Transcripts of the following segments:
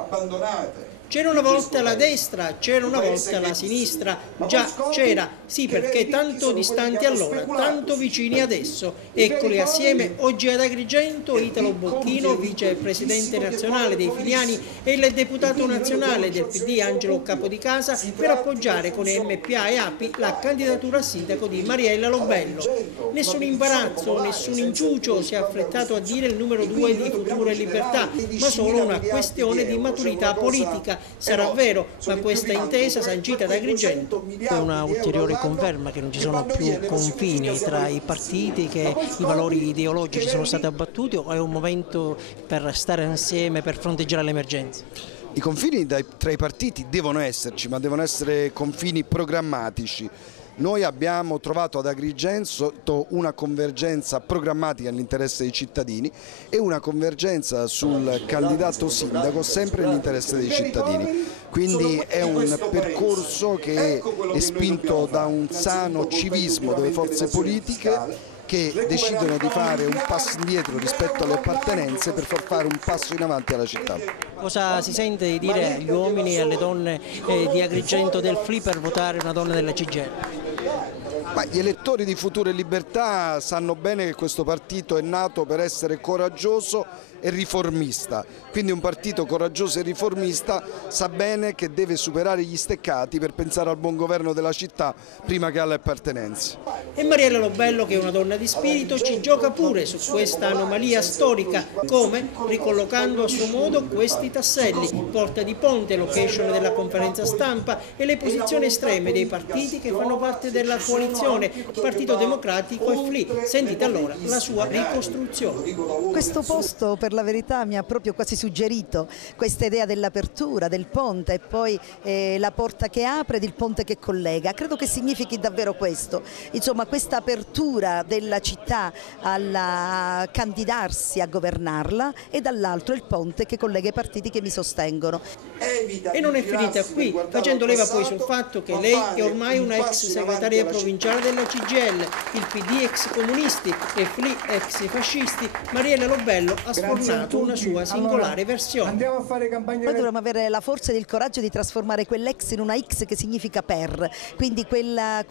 abbandonate. C'era una volta la destra, c'era una volta la sinistra, già c'era, sì, perché tanto distanti allora, tanto vicini adesso. Eccoli assieme oggi ad Agrigento Italo Bocchino, vicepresidente nazionale dei Filiani, e il deputato nazionale del PD Angelo Capodicasa per appoggiare con MPA e API la candidatura a sindaco di Mariella Lobello. Nessun imbarazzo, nessun inciucio, si è affrettato a dire il numero 2 di Futuro e Libertà, ma solo una questione di maturità politica. Sarà vero, ma questa intesa sancita da Agrigento è una ulteriore conferma che non ci sono più confini tra i partiti, che i valori ideologici sono stati abbattuti, o è un momento per stare insieme per fronteggiare le emergenze? I confini tra i partiti devono esserci, ma devono essere confini programmatici. Noi abbiamo trovato ad Agrigento una convergenza programmatica nell'interesse dei cittadini e una convergenza sul candidato sindaco sempre nell'interesse dei cittadini. Quindi è un percorso che è spinto da un sano civismo delle forze politiche che decidono di fare un passo indietro rispetto alle appartenenze per far fare un passo in avanti alla città. Cosa si sente di dire agli uomini e alle donne di Agrigento del FLI per votare una donna della CGIL? Ma gli elettori di Futuro e Libertà sanno bene che questo partito è nato per essere coraggioso e riformista, quindi un partito coraggioso e riformista sa bene che deve superare gli steccati per pensare al buon governo della città prima che alle appartenenze. E Mariella Lobello, che è una donna di spirito, ci gioca pure su questa anomalia storica, come ricollocando a suo modo questi tasselli: porta di ponte, location della conferenza stampa e le posizioni estreme dei partiti che fanno parte della coalizione, Partito Democratico e FLI. Sentite allora la sua ricostruzione. Questo posto per la verità mi ha proprio quasi suggerito questa idea dell'apertura, del ponte, e poi la porta che apre ed il ponte che collega. Credo che significhi davvero questo, insomma, questa apertura della città a candidarsi a governarla, e dall'altro il ponte che collega i partiti che mi sostengono. E non è finita qui, facendo leva poi sul fatto che lei è ormai una ex segretaria provinciale della CGIL, il PD ex comunisti e FLI ex fascisti. Mariella Lobello ha sfornato una sua singolare versione. Noi dovremmo avere la forza ed il coraggio di trasformare quell'ex in una X che significa per, quindi quella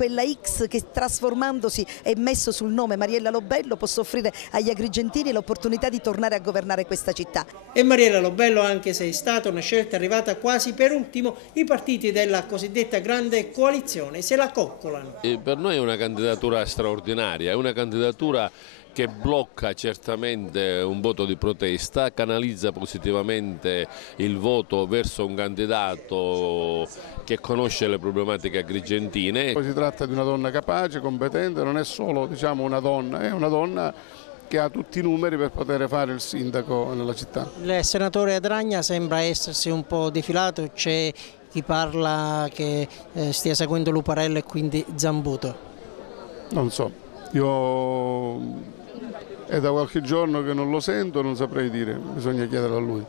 X che trasformandosi e messo sul nome Mariella Lobello possa offrire agli agrigentini l'opportunità di tornare a governare questa città. E Mariella Lobello, anche se è stata una scelta arrivata quasi per ultimo, i partiti della cosiddetta grande coalizione se la coccolano. Per noi è una candidatura straordinaria, è una candidatura che blocca certamente un voto di protesta, canalizza positivamente il voto verso un candidato che conosce le problematiche agrigentine. Si tratta di una donna capace, competente, non è solo, diciamo, una donna, è una donna che ha tutti i numeri per poter fare il sindaco nella città. Il senatore Adragna sembra essersi un po' defilato, c'è chi parla che stia seguendo Luparello e quindi Zambuto. Non so, io è da qualche giorno che non lo sento, non saprei dire, bisogna chiedere a lui.